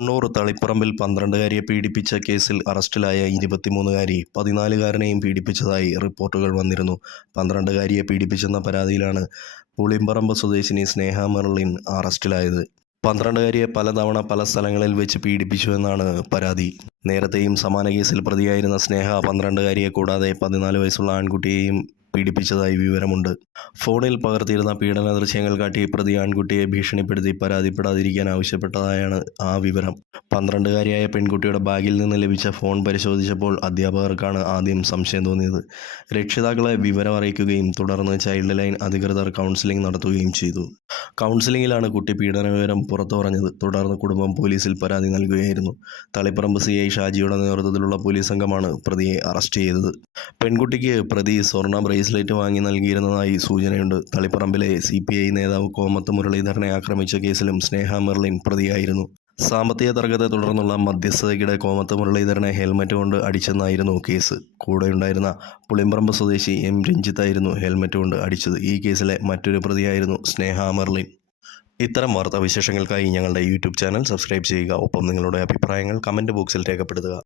കണ്ണൂർ തളിപ്പറമ്പിൽ പന്ത്രണ്ടുകാരിയെ പീഡിപ്പിച്ച കേസിൽ അറസ്റ്റിലായ ഇരുപത്തിമൂന്നുകാരി പതിനാലുകാരനെയും പീഡിപ്പിച്ചതായി റിപ്പോർട്ടുകൾ വന്നിരുന്നു. പന്ത്രണ്ടുകാരിയെ പീഡിപ്പിച്ചെന്ന പരാതിയിലാണ് പുളിമ്പറമ്പ് സ്വദേശിനി സ്നേഹ മെർലിൻ അറസ്റ്റിലായത്. പന്ത്രണ്ടുകാരിയെ പലതവണ പല സ്ഥലങ്ങളിൽ വെച്ച് പീഡിപ്പിച്ചുവെന്നാണ് പരാതി. നേരത്തെയും സമാന കേസിൽ പ്രതിയായിരുന്ന സ്നേഹ പന്ത്രണ്ടുകാരിയെ കൂടാതെ പതിനാല് വയസ്സുള്ള ആൺകുട്ടിയെയും പീഡിപ്പിച്ചതായി വിവരമുണ്ട്. ഫോണിൽ പകർത്തിയിരുന്ന പീഡന ദൃശ്യങ്ങൾ കാട്ടി പ്രതി ആൺകുട്ടിയെ ഭീഷണിപ്പെടുത്തി പരാതിപ്പെടാതിരിക്കാൻ ആവശ്യപ്പെട്ടതായാണ് ആ വിവരം. പന്ത്രണ്ടുകാരിയായ പെൺകുട്ടിയുടെ ബാഗിൽ നിന്ന് ലഭിച്ച ഫോൺ പരിശോധിച്ചപ്പോൾ അധ്യാപകർക്കാണ് ആദ്യം സംശയം തോന്നിയത്. രക്ഷിതാക്കളെ വിവരം അറിയിക്കുകയും തുടർന്ന് ചൈൽഡ് ലൈൻ അധികൃതർ കൗൺസിലിംഗ് നടത്തുകയും ചെയ്തു. കൗൺസിലിംഗിലാണ് കുട്ടി പീഡന വിവരം പുറത്തു പറഞ്ഞത് തുടർന്ന് കുടുംബം പോലീസിൽ പരാതി നൽകുകയായിരുന്നു. തളിപ്പറമ്പ് സി ഐ ഷാജിയുടെ നേതൃത്വത്തിലുള്ള പോലീസ് സംഘമാണ് പ്രതിയെ അറസ്റ്റ് ചെയ്തത്. പെൺകുട്ടിക്ക് പ്രതി സ്വർണ ബ്രേസ്ലെറ്റ് വാങ്ങി നൽകിയിരുന്നതായി സൂചനയുണ്ട്. തളിപ്പറമ്പിലെ സി പി ഐ നേതാവ് കോമത്ത് മുരളീധരനെ ആക്രമിച്ച കേസിലും സ്നേഹ മെർലിൻ പ്രതിയായിരുന്നു. സാമ്പത്തിക തർക്കത്തെ തുടർന്നുള്ള മധ്യസ്ഥതയ്ക്കിടെ കോമത്ത് മുരളീധരനെ ഹെൽമെറ്റ് കൊണ്ട് അടിച്ചെന്നായിരുന്നു കേസ്. കൂടെയുണ്ടായിരുന്ന പുളിമ്പറമ്പ് സ്വദേശി എം രഞ്ജിത്തായിരുന്നു ഹെൽമെറ്റ് കൊണ്ട് അടിച്ചത്. ഈ കേസിലെ മറ്റൊരു പ്രതിയായിരുന്നു സ്നേഹ മെർലിൻ. ഇത്തരം വാർത്താവിശേഷങ്ങൾക്കായി ഞങ്ങളുടെ യൂട്യൂബ് ചാനൽ സബ്സ്ക്രൈബ് ചെയ്യുക. ഒപ്പം നിങ്ങളുടെ അഭിപ്രായങ്ങൾ കമന്റ് ബോക്സിൽ രേഖപ്പെടുത്തുക.